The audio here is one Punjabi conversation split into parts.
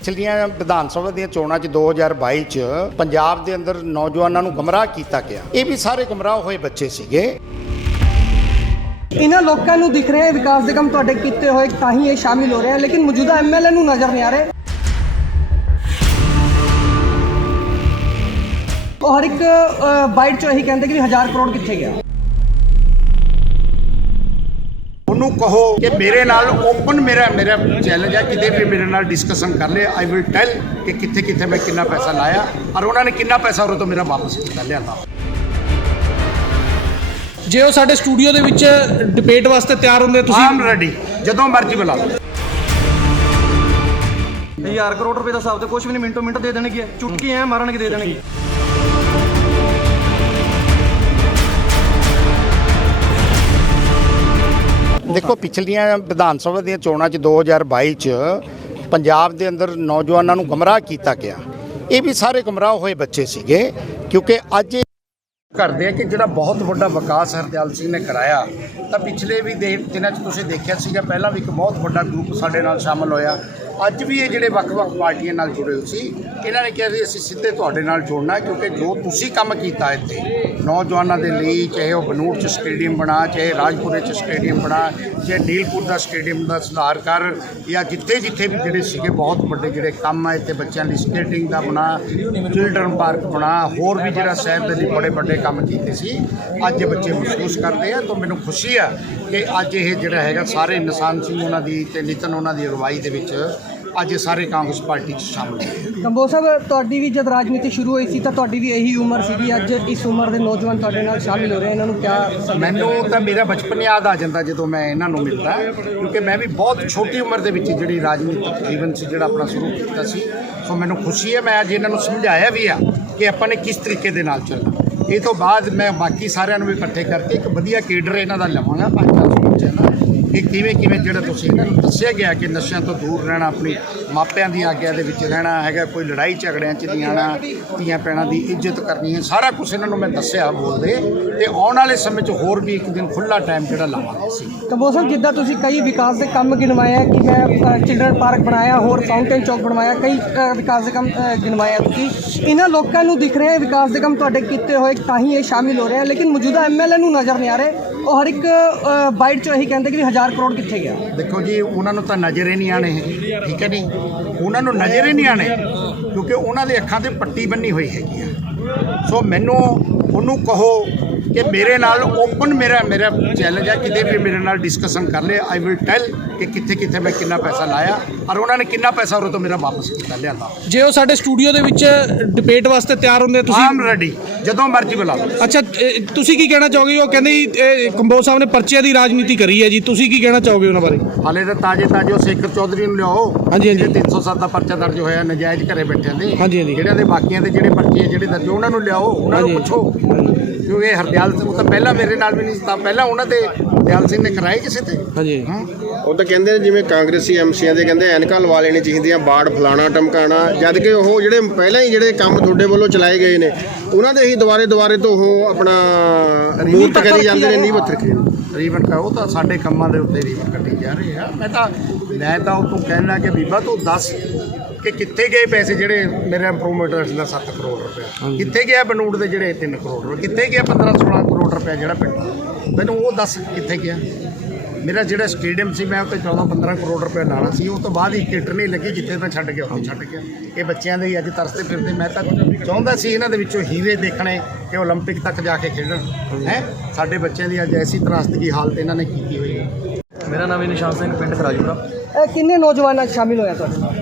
ਪਿਛਲੀਆਂ ਵਿਧਾਨ ਸਭਾ ਦੀਆਂ ਚੋਣਾਂ 'ਚ 2022 'ਚ ਪੰਜਾਬ ਦੇ ਅੰਦਰ ਨੌਜਵਾਨਾਂ ਨੂੰ ਗਮਰਾਹ ਕੀਤਾ ਗਿਆ। ਇਹ ਵੀ ਸਾਰੇ ਗਮਰਾਹ ਹੋਏ ਬੱਚੇ ਸੀਗੇ। ਇਹਨਾਂ ਲੋਕਾਂ ਨੂੰ ਦਿਖ ਰਿਹਾ ਹੈ ਵਿਕਾਸ ਦੇ ਕੰਮ ਤੁਹਾਡੇ ਕੀਤੇ ਹੋਏ ਤਾਂ ਹੀ ਇਹ ਸ਼ਾਮਿਲ ਹੋ ਰਹੇ ਹਨ ਲੇਕਿਨ ਮੌਜੂਦਾ ਐਮਐਲਏ ਨੂੰ ਨਜ਼ਰ ਨਹੀਂ ਆ ਰਹੇ। ਉਹ ਹਰ ਇੱਕ ਬਾਈਟ ਚੋਂ ਇਹੀ ਕਹਿੰਦੇ ਕਿ ਵੀ 1000 ਕਰੋੜ ਕਿੱਥੇ ਗਿਆ। ਉਹਨੂੰ ਕਹੋ ਕਿ ਮੇਰੇ ਨਾਲ ਓਪਨ ਮੇਰਾ ਮੇਰਾ ਚੈਲੰਜ ਹੈ ਕਿਤੇ ਵੀ ਮੇਰੇ ਨਾਲ ਡਿਸਕਸ਼ਨ ਕਰ ਲੈ। ਆਈ ਵਿਲ ਟੈਲ ਕਿ ਕਿੱਥੇ ਕਿੱਥੇ ਮੈਂ ਕਿੰਨਾ ਪੈਸਾ ਲਾਇਆ ਔਰ ਉਹਨਾਂ ਨੇ ਕਿੰਨਾ ਪੈਸਾ ਉਹ ਤੋਂ ਮੇਰਾ ਵਾਪਸ ਕੀਤਾ ਲਿਆਂਦਾ। ਜੇ ਉਹ ਸਾਡੇ ਸਟੂਡੀਓ ਦੇ ਵਿੱਚ ਡਿਬੇਟ ਵਾਸਤੇ ਤਿਆਰ ਹੁੰਦੇ ਤੁਸੀਂ ਆਮ ਰੈਡੀ ਜਦੋਂ ਮਰਜ਼ੀ ਬੁਲਾ ਲਓ। ਹਜ਼ਾਰ ਕਰੋੜ ਰੁਪਏ ਦਾ ਹਿਸਾਬ ਤੇ ਕੁਝ ਵੀ ਨਹੀਂ ਮਿੰਟੋ ਮਿੰਟ ਦੇ ਦੇਣਗੇ। ਚੁਟਕੀ ਐ ਮਾਰਨਗੇ ਦੇ ਦੇਣਗੇ। ਦੇਖੋ, ਪਿਛਲੀਆਂ ਵਿਧਾਨ ਸਭਾ ਦੀਆਂ ਚੋਣਾਂ 'ਚ 2022 'ਚ ਪੰਜਾਬ ਦੇ ਅੰਦਰ ਨੌਜਵਾਨਾਂ ਨੂੰ ਗਮਰਾਹ ਕੀਤਾ ਗਿਆ। ਇਹ ਵੀ ਸਾਰੇ ਗਮਰਾਹ ਹੋਏ ਬੱਚੇ ਸੀਗੇ, ਕਿਉਂਕਿ ਅੱਜ ਕਰਦੇ ਆ ਕਿ ਜਿਹੜਾ ਬਹੁਤ ਵੱਡਾ ਵਿਕਾਸ ਹਰਦਿਆਲ ਸਿੰਘ ਨੇ ਕਰਾਇਆ, ਤਾਂ ਪਿਛਲੇ ਵੀ ਦੇ, ਦਿਨਾਂ 'ਚ ਤੁਸੀਂ ਦੇਖਿਆ ਸੀਗਾ, ਪਹਿਲਾਂ ਵੀ ਇੱਕ ਬਹੁਤ ਵੱਡਾ ਗਰੁੱਪ ਸਾਡੇ ਨਾਲ ਸ਼ਾਮਲ ਹੋਇਆ। ਅੱਜ ਵੀ ਇਹ ਜਿਹੜੇ ਵੱਖ-ਵੱਖ ਪਾਰਟੀਆਂ ਨਾਲ ਜੁੜੇ ਹੋਏ ਸੀ, ਇਹਨਾਂ ਨੇ ਕਿਹਾ ਸੀ ਅਸੀਂ ਸਿੱਧੇ ਤੁਹਾਡੇ ਨਾਲ ਜੋੜਨਾ ਕਿਉਂਕਿ ਜੋ ਤੁਸੀਂ ਕੰਮ ਕੀਤਾ ਇੱਥੇ, ਨੌਜਵਾਨਾਂ ਦੇ ਲਈ, ਚਾਹੇ ਉਹ ਬਨੂੜ 'ਚ ਸਟੇਡੀਅਮ ਬਣਾ, ਚਾਹੇ ਰਾਜਪੁਰੇ 'ਚ ਸਟੇਡੀਅਮ ਬਣਾ, ਚਾਹੇ ਨੀਲਪੁਰ ਦਾ ਸਟੇਡੀਅਮ ਦਾ ਸੁਧਾਰ ਕਰ, ਜਾਂ ਜਿੱਥੇ ਜਿੱਥੇ ਵੀ ਜਿਹੜੇ ਸੀਗੇ, ਬਹੁਤ ਵੱਡੇ ਜਿਹੜੇ ਕੰਮ ਆ ਇੱਥੇ ਬੱਚਿਆਂ ਲਈ ਸਕੇਟਿੰਗ ਦਾ ਬਣਾ ਚਿਲਡਰਨ ਪਾਰਕ ਬਣਾ, ਹੋਰ ਵੀ ਜਿਹੜਾ ਸਾਹਿਬ ਦੇ ਲਈ ਬੜੇ ਵੱਡੇ ਕੰਮ ਕੀਤੇ ਸੀ, ਅੱਜ ਬੱਚੇ ਮਹਿਸੂਸ ਕਰਦੇ ਆ ਤਾਂ ਮੈਨੂੰ ਖੁਸ਼ੀ ਆ ਕਿ ਅੱਜ ਇਹ ਜਿਹੜਾ ਹੈਗਾ, ਸਾਰੇ ਨਿਸ਼ਾਨ ਸਿੰਘ ਉਹਨਾਂ ਦੀ ਤੇ ਨਿਤਨ ਉਹਨਾਂ ਦੀ ਅਗਵਾਈ ਦੇ ਵਿੱਚ ਅੱਜ ਇਹ ਸਾਰੇ ਕਾਂਗਰਸ ਪਾਰਟੀ 'ਚ ਸ਼ਾਮਲ ਹੋਏ ਕੰਬੋ ਸਾਹਿਬ ਤੁਹਾਡੀ ਵੀ ਜਦ ਰਾਜਨੀਤੀ ਸ਼ੁਰੂ ਹੋਈ ਸੀ ਤਾਂ ਤੁਹਾਡੀ ਵੀ ਇਹੀ ਉਮਰ ਸੀਗੀ। ਅੱਜ ਇਸ ਉਮਰ ਦੇ ਨੌਜਵਾਨ ਤੁਹਾਡੇ ਨਾਲ ਸ਼ਾਮਿਲ ਹੋ ਰਹੇ ਹਨ ਇਹਨਾਂ ਨੂੰ ਕਿਆ ਮੈਨੂੰ ਤਾਂ ਮੇਰਾ ਬਚਪਨ ਯਾਦ ਆ ਜਾਂਦਾ ਜਦੋਂ ਮੈਂ ਇਹਨਾਂ ਨੂੰ ਮਿਲਦਾ ਕਿਉਂਕਿ ਮੈਂ ਵੀ ਬਹੁਤ ਛੋਟੀ ਉਮਰ ਦੇ ਵਿੱਚ ਜਿਹੜੀ ਰਾਜਨੀਤਿਕ ਜੀਵਨ ਸੀ ਜਿਹੜਾ ਆਪਣਾ ਸ਼ੁਰੂ ਕੀਤਾ ਸੀ। ਸੋ ਮੈਨੂੰ ਖੁਸ਼ੀ ਹੈ ਮੈਂ ਅੱਜ ਇਹਨਾਂ ਨੂੰ ਸਮਝਾਇਆ ਵੀ ਆ ਕਿ ਆਪਾਂ ਨੇ ਕਿਸ ਤਰੀਕੇ ਦੇ ਨਾਲ ਚੱਲਣਾ। ਇਹ ਤੋਂ ਬਾਅਦ ਮੈਂ ਬਾਕੀ ਸਾਰਿਆਂ ਨੂੰ ਵੀ ਇਕੱਠੇ ਕਰਕੇ ਇੱਕ ਵਧੀਆ ਕੇਡਰ ਇਹਨਾਂ ਦਾ ਲਵਾਂਗਾ ਪੰਜ ਚਾਰ ਸੌ ਬੱਚਿਆਂ ਦਾ। ਕਿ ਕਿਵੇਂ ਕਿਵੇਂ ਜਿਹੜਾ ਤੁਸੀਂ ਇਹਨਾਂ ਨੂੰ ਦੱਸਿਆ ਗਿਆ ਕਿ ਨਸ਼ਿਆਂ ਤੋਂ ਦੂਰ ਰਹਿਣਾ ਆਪਣੀ ਮਾਪਿਆਂ ਦੀ ਆਗਿਆ ਦੇ ਵਿੱਚ ਰਹਿਣਾ ਹੈਗਾ ਕੋਈ ਲੜਾਈ ਝਗੜਿਆਂ 'ਚ ਨਹੀਂ ਆਣਾ ਧੀਆਂ ਪੈਣਾ ਦੀ ਇੱਜ਼ਤ ਕਰਨੀ ਹੈ ਸਾਰਾ ਕੁਝ ਇਹਨਾਂ ਨੂੰ ਮੈਂ ਦੱਸਿਆ ਬੋਲਦੇ। ਤੇ ਆਉਣ ਵਾਲੇ ਸਮੇਂ 'ਚ ਹੋਰ ਵੀ ਇੱਕ ਦਿਨ ਖੁੱਲਾ ਟਾਈਮ ਜਿਹੜਾ ਲਾਵਾਂਗੇ ਸੀ ਕੰਬੋ ਸਾਹਿਬ ਜਿੱਦਾਂ ਤੁਸੀਂ ਕਈ ਵਿਕਾਸ ਦੇ ਕੰਮ ਗਿਣਵਾਏ ਆ ਕਿ ਮੈਂ ਚਿਲਡਰਨ ਪਾਰਕ ਬਣਾਇਆ ਹੋਰ ਫਾਊਂਟੇਨ ਚੌਕ ਬਣਵਾਇਆ ਕਈ ਵਿਕਾਸ ਦੇ ਕੰਮ ਅ, ਗਿਣਵਾਏ ਤੁਸੀਂ। ਇਹਨਾਂ ਲੋਕਾਂ ਨੂੰ ਦਿਖ ਰਿਹਾ ਹੈ ਵਿਕਾਸ ਦੇ ਕੰਮ ਤੁਹਾਡੇ ਕੀਤੇ ਹੋਏ ਤਾਂ ਹੀ ਇਹ ਸ਼ਾਮਿਲ ਹੋ ਰਹੇ ਹਨ ਲੇਕਿਨ ਮੌਜੂਦਾ ਐਮਐਲਏ ਨੂੰ ਨਜ਼ਰ ਨਹੀਂ ਆ ਰਹੇ। ਉਹ ਹਰ ਇੱਕ ਬਾਈਟ ਚੋਂ ਇਹੀ ਕਹਿੰਦੇ ਕਿ ਵੀ 1000 ਕਰੋੜ ਕਿੱਥੇ ਗਿਆ? ਦੇਖੋ ਜੀ, ਉਹਨਾਂ ਨੂੰ ਤਾਂ ਨਜ਼ਰ ਹੀ ਨਹੀਂ ਆਣੇ ਠੀਕ ਹੈ ਨਹੀਂ ਉਹਨਾਂ ਨੂੰ ਨਜ਼ਰ ਹੀ ਨਹੀਂ ਆਣੇ ਕਿਉਂਕਿ ਉਹਨਾਂ ਦੇ ਅੱਖਾਂ ਤੇ ਪੱਟੀ ਬੰਨੀ ਹੋਈ ਹੈਗੀ ਆ। ਸੋ ਮੈਨੂੰ ਉਹਨੂੰ ਕਹੋ ਕਿ ਮੇਰੇ ਨਾਲ ਓਪਨ ਮੇਰਾ ਮੇਰਾ ਚੈਲੰਜ ਹੈ ਕਿਤੇ ਵੀ ਮੇਰੇ ਨਾਲ ਡਿਸਕਸ਼ਨ ਕਰ ਲੈ। ਆਈ ਵਿਲ ਟੈਲ ਕਿ ਕਿੱਥੇ ਕਿੱਥੇ ਮੈਂ ਕਿੰਨਾ ਪੈਸਾ ਲਾਇਆ ਔਰ ਉਹਨਾਂ ਨੇ ਕਿੰਨਾ ਪੈਸਾ ਉਹ ਤੋਂ ਮੇਰਾ ਵਾਪਸ ਕੀਤਾ ਲਿਆਂਦਾ। ਜੇ ਉਹ ਸਾਡੇ ਸਟੂਡੀਓ ਦੇ ਵਿੱਚ ਡਿਬੇਟ ਵਾਸਤੇ ਤਿਆਰ ਹੁੰਦੇ ਤੁਸੀਂ ਆਮ ਰੈਡੀ ਜਦੋਂ ਮਰਜ਼ੀ ਬੁਲਾ ਲਓ। ਅੱਛਾ ਇਹ ਤੁਸੀਂ ਕੀ ਕਹਿਣਾ ਚਾਹੋਗੇ? ਉਹ ਕਹਿੰਦੇ ਜੀ, ਇਹ ਕੰਬੋਜ ਸਾਹਿਬ ਨੇ ਪਰਚਿਆਂ ਦੀ ਰਾਜਨੀਤੀ ਕਰੀ ਹੈ ਜੀ। ਤੁਸੀਂ ਕੀ ਕਹਿਣਾ ਚਾਹੋਗੇ ਉਹਨਾਂ ਬਾਰੇ? ਹਾਲੇ ਤਾਂ ਤਾਜੇ ਤਾਜੇ ਉਹ ਸੇਖਰ ਚੌਧਰੀ ਨੂੰ ਲਿਆਓ। ਹਾਂਜੀ, ਹਾਂਜੀ। ਜਿਹੜੇ 307 ਦਾ ਪਰਚਾ ਦਰਜ ਹੋਇਆ ਨਜਾਇਜ਼ ਘਰੇ ਬੈਠਿਆਂ ਦੇ। ਹਾਂਜੀ, ਹਾਂਜੀ। ਜਿਹੜਿਆਂ ਦੇ ਬਾਕੀਆਂ ਦੇ ਜਿਹੜੇ ਪਰਚੇ ਆ ਜਿਹੜੇ ਦਰਜ ਉਹਨਾਂ ਨੂੰ ਲਿਆਓ ਉਹਨਾਂ ਨੂੰ। ਪੁੱਛੋ ਕਿਉਂਕਿ ਹਰਦਿਆਲ ਸਿੰਘ ਉਹ ਤਾਂ ਪਹਿਲਾਂ ਮੇਰੇ ਨਾਲ ਵੀ ਨਹੀਂ ਸੀ ਤਾਂ ਪਹਿਲਾਂ ਉਹਨਾਂ ਤੇ ਹਰਦਿਆਲ ਸਿੰਘ ਨੇ ਕਰਾਏ ਕਿਸੇ ਤੇ? ਹਾਂਜੀ। ਹਾਂ। ਉਹ ਤਾਂ ਕਹਿੰਦੇ ਨੇ ਜਿਵੇਂ ਕਾਂਗਰਸੀ ਐਮਸੀਆਂ ਦੇ ਕਹਿੰਦੇ ਐਨਕਾਂ ਲਵਾ ਲੈਣੀ ਚਾਹੀਦੀਆਂ ਬਾੜ ਫਲਾਣਾ ਟਮਕਾਣਾ ਜਦ ਕਿ ਉਹ ਜਿਹੜੇ ਪਹਿਲਾਂ ਹੀ ਜਿਹੜੇ ਕੰਮ ਤੁਹਾਡੇ ਵੱਲੋਂ ਚਲਾਏ ਗਏ ਨੇ ਉਹਨਾਂ ਦੇ ਹੀ ਦੁਬਾਰੇ ਦੁਬਾਰੇ ਤੋਂ ਉਹ ਆਪਣਾ ਮੂਰਤ ਕਰੀ ਜਾਂਦੇ ਨੇ ਨੀਂਹ ਪੱਥਰ ਕੇ। ਰੀਵਨ ਕਾ ਉਹ ਤਾਂ ਸਾਡੇ ਕੰਮਾਂ ਦੇ ਉੱਤੇ ਰੀਵਨ ਕੱਢੀ ਜਾ ਰਹੇ ਆ। ਮੈਂ ਤਾਂ ਮੈਂ ਤਾਂ ਉਹ ਤੋਂ ਕਹਿਣਾ ਕਿ ਬੀਬਾ ਤੂੰ ਦੱਸ ਕਿ ਕਿੱਥੇ ਗਏ ਪੈਸੇ ਜਿਹੜੇ ਮੇਰੇ ਇੰਪਰੂਵਮੈਂਟ ਦਾ 7 ਕਰੋੜ ਰੁਪਏ ਕਿੱਥੇ ਗਿਆ ਬਨੂੜ ਦੇ ਜਿਹੜੇ 3 ਕਰੋੜ ਰੁਪਏ? ਕਿੱਥੇ ਗਿਆ 15 16 ਕਰੋੜ ਰੁਪਏ ਜਿਹੜਾ ਪਿੰਡ? ਮੈਨੂੰ ਉਹ ਦੱਸ ਕਿੱਥੇ ਗਿਆ ਮੇਰਾ ਜਿਹੜਾ ਸਟੇਡੀਅਮ ਸੀ ਮੈਂ ਉੱਤੇ 14 15 ਕਰੋੜ ਰੁਪਏ ਲਾਣਾ ਸੀ ਉਹ ਤੋਂ ਬਾਅਦ ਹੀ ਕਿਟ ਨਹੀਂ ਲੱਗੀ ਜਿੱਥੇ ਮੈਂ ਛੱਡ ਗਿਆ ਉੱਥੇ ਛੱਡ ਗਿਆ ਇਹ ਬੱਚਿਆਂ ਦੇ ਹੀ ਅੱਜ ਤਰਸਦੇ ਫਿਰਦੇ ਮੈਂ ਤਾਂ ਚਾਹੁੰਦਾ ਸੀ ਇਹਨਾਂ ਦੇ ਵਿੱਚੋਂ ਹੀਰੇ ਦੇਖਣੇ ਕਿ 올림픽 ਤੱਕ ਜਾ ਕੇ ਖੇਡਣ ਹੈ ਸਾਡੇ ਬੱਚਿਆਂ ਦੀ ਅੱਜ ਐਸੀ ਤਰਾਸਦਗੀ ਹਾਲਤ ਇਹਨਾਂ ਨੇ ਕੀਤੀ ਹੋਈ ਹੈ ਮੇਰਾ ਨਾਮ ਹੈ ਨਿਸ਼ਾਨ ਸਿੰਘ ਪਿੰਡ ਖਰਾਜਪੁਰਾ ਇਹ ਕਿੰਨੇ ਨੌਜਵਾਨਾਂ 'ਚ ਸ਼ਾਮਿਲ ਹੋਇਆ ਤੁਹਾਡੇ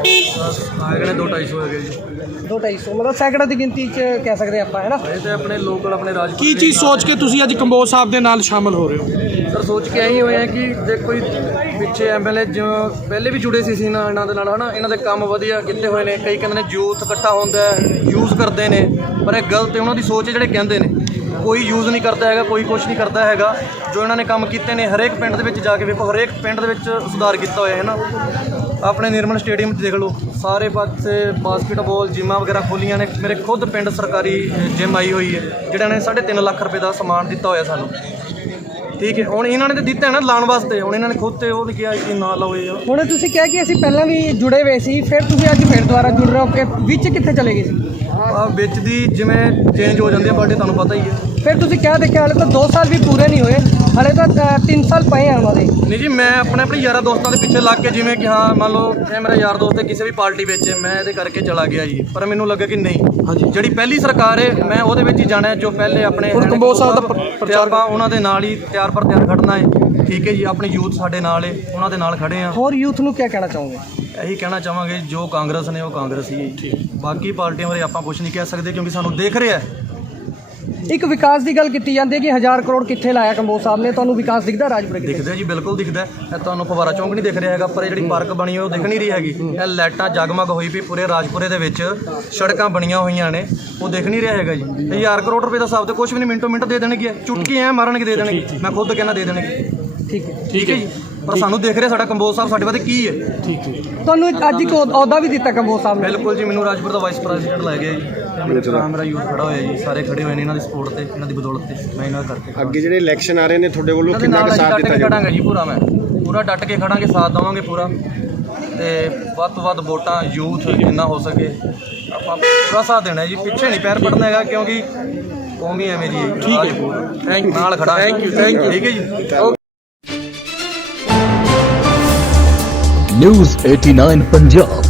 ਆਏ ਕਿਹੜੇ 2 250 ਹੋ ਗਏ ਜੀ। ਦੋ ਢਾਈ ਸੌ ਮਤਲਬ ਸੈਂਕੜੇ ਦੀ ਗਿਣਤੀ 'ਚ ਕਹਿ ਸਕਦੇ ਆਪਾਂ ਹੈ ਨਾ ਇਹ ਤੇ ਆਪਣੇ ਲੋਕਲ ਆਪਣੇ ਰਾਜ ਕੀ ਚੀਜ਼ ਸੋਚ ਕੇ ਤੁਸੀਂ ਅੱਜ ਕੰਬੋਜ ਸਾਹਿਬ ਦੇ ਨਾਲ ਸ਼ਾਮਲ ਹੋ ਰਹੇ ਹੋ? ਸਰ ਸੋਚ ਕੇ ਆਹੀ ਹੋਏ ਆ ਕਿ ਜੇ ਕੋਈ ਪਿੱਛੇ ਐਮਐਲਏ ਜਿਵੇਂ ਪਹਿਲੇ ਵੀ ਜੁੜੇ ਸੀ ਸੀ ਨਾ ਇਹਨਾਂ ਦੇ ਨਾਲ ਹਨਾ? ਇਹਨਾਂ ਦੇ ਕੰਮ ਵਧੀਆ ਕੀਤੇ ਹੋਏ ਨੇ ਕਈ ਕਹਿੰਦੇ ਨੇ ਯੂਥ ਇਕੱਠਾ ਹੁੰਦਾ ਹੈ ਯੂਜ਼ ਕਰਦੇ ਨੇ ਪਰ ਇਹ ਗਲਤ ਹੈ ਉਹਨਾਂ ਦੀ ਸੋਚ ਹੈ ਜਿਹੜੇ ਕਹਿੰਦੇ ਨੇ। ਕੋਈ ਯੂਜ਼ ਨਹੀਂ ਕਰਦਾ ਹੈਗਾ ਕੋਈ ਕੁਝ ਨਹੀਂ ਕਰਦਾ ਹੈਗਾ। ਜੋ ਇਹਨਾਂ ਨੇ ਕੰਮ ਕੀਤੇ ਨੇ ਹਰੇਕ ਪਿੰਡ ਦੇ ਵਿੱਚ ਜਾ ਕੇ ਵੇਖੋ ਹਰੇਕ ਪਿੰਡ ਦੇ ਵਿੱਚ ਸੁਧਾਰ ਕੀਤਾ ਹੋਇਆ ਹੈ ਨਾ ਆਪਣੇ ਨਿਰਮਲ ਸਟੇਡੀਅਮ 'ਚ ਦੇਖ ਲਓ ਸਾਰੇ ਪਾਸੇ ਬਾਸਕਟਬਾਲ ਜਿਮਾਂ ਵਗੈਰਾ ਖੋਲੀਆਂ ਨੇ। ਮੇਰੇ ਖੁਦ ਪਿੰਡ ਸਰਕਾਰੀ ਜਿਮ ਆਈ ਹੋਈ ਹੈ ਜਿਹੜਾ ਨੇ 3.5 ਲੱਖ ਰੁਪਏ ਦਾ ਸਮਾਨ ਦਿੱਤਾ ਹੋਇਆ ਸਾਨੂੰ। ਠੀਕ ਹੈ ਹੁਣ ਇਹਨਾਂ ਨੇ ਤੇ ਦਿੱਤਾ ਹੈ ਨਾ ਲਾਉਣ ਵਾਸਤੇ ਹੁਣ ਇਹਨਾਂ ਨੇ ਖੁਦ ਤੇ ਉਹ ਲਿਖਿਆ ਕਿ ਨਾ ਲਾਓ ਇਹ। ਹੁਣ ਤੁਸੀਂ ਕਿਹਾ ਕਿ ਅਸੀਂ ਪਹਿਲਾਂ ਵੀ ਜੁੜੇ ਹੋਏ ਸੀ ਫਿਰ ਤੁਸੀਂ ਅੱਜ ਫਿਰ ਦੁਬਾਰਾ ਜੁੜ ਰਹੇ ਹੋ ਕਿ ਵਿੱਚ ਕਿੱਥੇ ਚਲੇ ਗਏ ਸੀ? ਆ ਵਿੱਚ ਦੀ ਜਿਵੇਂ ਚੇਂਜ ਹੋ ਜਾਂਦੀ ਹੈ ਬਰਥਡੇ ਤੁਹਾਨੂੰ ਪਤਾ ਹੀ ਹੈ। ਫਿਰ ਤੁਸੀਂ ਕਿਹਾ ਦੇਖਿਆ ਹਾਲੇ ਤਾਂ 2 ਸਾਲ ਵੀ ਪੂਰੇ ਨਹੀਂ ਹੋਏ ਹਾਲੇ ਤਾਂ 3 ਸਾਲ ਪਏ ਆ ਉਹਨਾਂ ਦੇ। ਨਹੀਂ ਜੀ ਮੈਂ ਆਪਣੇ ਆਪਣੇ ਯਾਰਾਂ ਦੋਸਤਾਂ ਦੇ ਪਿੱਛੇ ਲੱਗ ਕੇ ਜਿਵੇਂ ਕਿ ਹਾਂ ਮੰਨ ਲਓ ਇਹ ਮੇਰਾ ਯਾਰ ਦੋਸਤ ਹੈ ਕਿਸੇ ਵੀ ਪਾਰਟੀ ਵਿੱਚ ਹੈ, ਮੈਂ ਇਹਦੇ ਕਰਕੇ ਚਲਾ ਗਿਆ ਜੀ। ਪਰ ਮੈਨੂੰ ਲੱਗਾ ਕਿ ਨਹੀਂ। ਜਿਹੜੀ ਪਹਿਲੀ ਸਰਕਾਰ ਹੈ ਮੈਂ ਉਹਦੇ ਵਿੱਚ ਹੀ ਜਾਣਾ ਹੈ, ਜੋ ਪਹਿਲੇ ਆਪਣੇ ਹੁਣ ਕੰਬੋਜ ਸਾਹਿਬ ਦਾ ਤੇ ਆਪਾਂ ਉਹਨਾਂ ਦੇ ਨਾਲ ਹੀ ਤਿਆਰ ਪਰ ਤਿਆਰ ਖੜਨਾ ਹੈ। ਠੀਕ ਹੈ ਜੀ ਆਪਣੀ ਯੂਥ ਸਾਡੇ ਨਾਲ ਹੈ ਉਹਨਾਂ ਦੇ ਨਾਲ ਖੜੇ ਆ ਹੋਰ ਯੂਥ ਨੂੰ ਕੀ ਕਹਿਣਾ ਚਾਹੋਗੇ? ਇਹੀ ਕਹਿਣਾ ਚਾਹਾਂਗੇ ਜੋ ਕਾਂਗਰਸ ਨੇ ਉਹ ਕਾਂਗਰਸ ਹੀ ਹੈ। ਜੀ। ਬਾਕੀ ਪਾਰਟੀਆਂ ਬਾਰੇ ਆਪਾਂ ਕੁਝ ਨਹੀਂ ਕਹਿ ਸਕਦੇ ਕਿਉਂਕਿ ਸਾਨੂੰ ਦੇਖ ਰਿਹਾ ਹੈ। ਇੱਕ ਵਿਕਾਸ ਦੀ ਗੱਲ ਕੀਤੀ ਜਾਂਦੀ ਹੈ ਕਿ ਹਜ਼ਾਰ ਕਰੋੜ ਕਿੱਥੇ ਲਾਇਆ ਕੰਬੋਜ ਸਾਹਿਬ ਨੇ? ਤੁਹਾਨੂੰ ਵਿਕਾਸ ਦਿਖਦਾ ਰਾਜਪੁਰੇ ਕਿਤੇ ਦਿਖਦਾ ਜੀ ਬਿਲਕੁਲ ਦਿਖਦਾ। ਹੈ। ਇਹ ਤੁਹਾਨੂੰ ਫਵਾਰਾ ਚੌਂਕ ਨਹੀਂ ਦਿਖ ਰਿਹਾ ਹੈਗਾ ਪਰ ਇਹ ਜਿਹੜੀ ਪਾਰਕ ਬਣੀ ਹੋਈ ਉਹ ਦਿਖ ਨਹੀਂ ਰਹੀ ਹੈਗੀ। ਇਹ ਲਾਈਟਾਂ ਜਗਮਗ ਹੋਈ ਪਈ ਪੂਰੇ ਰਾਜਪੁਰੇ ਦੇ ਵਿੱਚ। ਸੜਕਾਂ ਬਣੀਆਂ ਹੋਈਆਂ ਨੇ ਉਹ ਦਿਖ ਨਹੀਂ ਰਿਹਾ ਹੈਗਾ ਜੀ। ਇਹ ਹਜ਼ਾਰ ਕਰੋੜ ਰੁਪਏ ਦਾ ਹਿਸਾਬ ਤੇ ਕੁਝ ਵੀ ਨਹੀਂ ਮਿੰਟੋ ਮਿੰਟ ਦੇ ਦੇਣਗੇ। ਚੁਟਕੀ ਐ ਮਾਰਨਗੇ ਦੇ ਦੇਣਗੇ। ਮੈਂ ਖੁਦ ਕਹਿੰਦਾ ਦੇ ਦੇਣਗੇ। ਠੀਕ ਹੈ। ਠੀਕ ਹੈ ਜੀ। ਪਰ ਸਾਨੂੰ ਦੇਖ ਰਿਹਾ ਸਾਡਾ ਕੰਬੋਜ ਸਾਹਿਬ ਸਾਡੇ ਵਾਸਤੇ ਕੀ ਹੈ? ਤੁਹਾਨੂੰ ਅੱਜ ਇੱਕ ਅਹੁਦਾ ਵੀ ਦਿੱਤਾ ਕੰਬੋਜ ਸਾਹਿਬ ਨੇ। ਬਿਲਕੁਲ ਜੀ ਮੈਨੂੰ ਰਾਜਪੁਰ ਦਾ ਵਾਈਸ ਪ੍ਰੈਜ਼ੀਡੈਂਟ ਲੈ ਗਿਆ ਜੀ। ਤੇ ਮੇਰੇ ਭਰਾ ਮੇਰਾ ਯੂਥ ਖੜਾ ਹੋਇਆ ਜੀ ਸਾਰੇ ਖੜੇ ਹੋਏ ਨੇ ਇਹਨਾਂ ਦੀ ਸਪੋਰਟ ਤੇ ਇਹਨਾਂ ਦੀ ਬਦੌਲਤ ਤੇ ਮੈਂ ਇਹਨਾਂ ਦਾ ਕਰਕੇ ਅੱਗੇ ਜਿਹੜੇ ਇਲੈਕਸ਼ਨ ਆ ਰਹੇ ਨੇ ਤੁਹਾਡੇ ਵੱਲੋਂ ਇਹਨਾਂ ਦੇ ਕਿੰਨਾ ਨਾਲ ਕੁ ਅਸੀਂ ਸਾਥ ਦਿੱਤਾ ਕੇ ਜਾਊਗਾ? ਖੜਾਂਗੇ ਜੀ ਪੂਰਾ ਮੈਂ। ਪੂਰਾ ਡਟ ਕੇ ਖੜਾਂਗੇ ਸਾਥ ਦੇਵਾਂਗੇ ਪੂਰਾ। ਤੇ ਵੱਧ ਤੋਂ ਵੱਧ ਵੋਟਾਂ ਯੂਥ ਜਿੰਨਾ ਹੋ ਸਕੇ ਆਪਾਂ ਪੂਰਾ ਸਾਥ ਦੇਣਾ ਜੀ। ਪਿੱਛੇ ਨਹੀਂ ਪੈਰ ਪੜਨਾ ਹੈਗਾ ਕਿਉਂਕਿ ਕੌਮ ਹੀ ਐਵੇਂ ਹੈ। ਠੀਕ ਹੈ। ਥੈਂਕ ਯੂ ਨਾਲ ਖੜਾ ਥੈਂਕ ਯੂ ਥੈਂਕ ਯੂ ਠੀਕ ਹੈ ਜੀ। ਨਿਊਜ਼ 89 ਪੰਜਾਬ